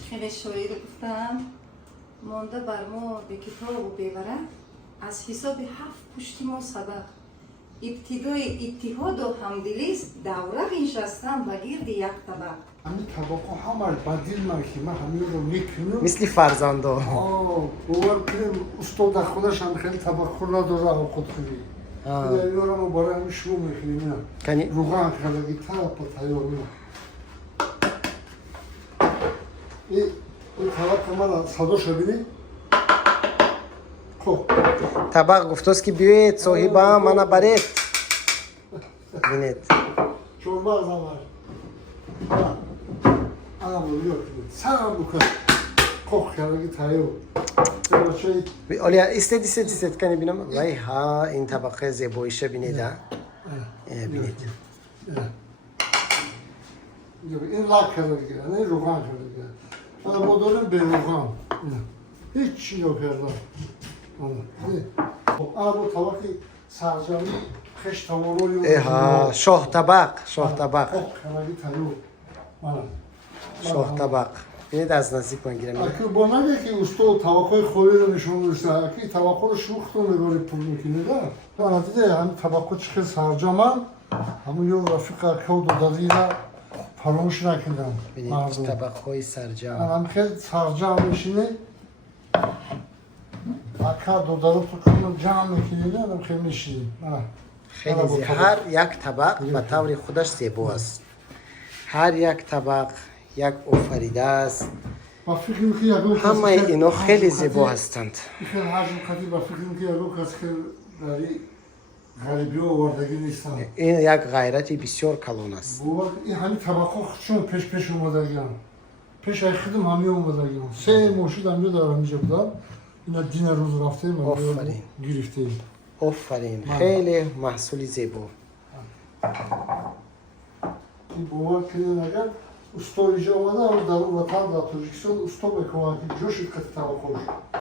خیلی شاعر گفتم مانده بر ما به کتاب و ببره از حساب 7 پشتی ما سبق ابتدای اتحاد و همدلیست دوره بنشستم به گرد یک طبق. همین طبقه همه بدیل که من همین رو میکنم مثل فرزاندا. باور کنیم استاد خودش هم خیلی طبقه نداره و خود خیلی یارو ما برای همین شروع میکنیم کنی روغن خیلی طبقه تیار میکنم این طبقه من صداش ببینی خب طبق گفتاست که بیایید صاحبه منو برید. بینید چون باز آمد آدم رو بیار کنید سرم بکن کوخ کردگی تایو آلیا استد کنی بینم وای ها این طبقه زیباییشه بینید ها بینید این لک کردگی نه روغن کردگی انا ما داریم به روغن هیچ چی نکردم انا با طبقه سرجانی خش تماروی ها شاه طبق شاه طبق کوخ کردگی تایو شاه طبق بینید از نزدیک بگیرم اگه با نگه که استاد طبقه خوری رو نشون میده اگه طبقه رو شوخت و نگاری پول میکنه نه انا دیده همین طبقه چخیل سرجامن همون یه رفیق که و دادی را فراموش نکردم بینید طبق های سرجام هم خیلی سرجام میشینه اکا دادارو تو کنم جمع میکنه نه خیلی میشینه خیلی زیبا هر یک طبق به طور خودش زیبا است هر یک طبق یک آفریده است همه اینا خیلی زیبا هستند خیلی حجم خطی با فکرم که یارو کسی که داری غریبی و آوردگی نیستن این یک غیرت بسیار کلان است این همین طبقه چون پیش اومدگیم پیش ای خودم همین اومدگیم سه موشود همینو دارم اینجا بودم اینا دین روز رفته آفرین گرفته آفرین خیلی محصولی زیبا این باور کنین اگر usto idzie ona, da, da, da, da, to, że są usto, jak ona, gdzieś, jak ta,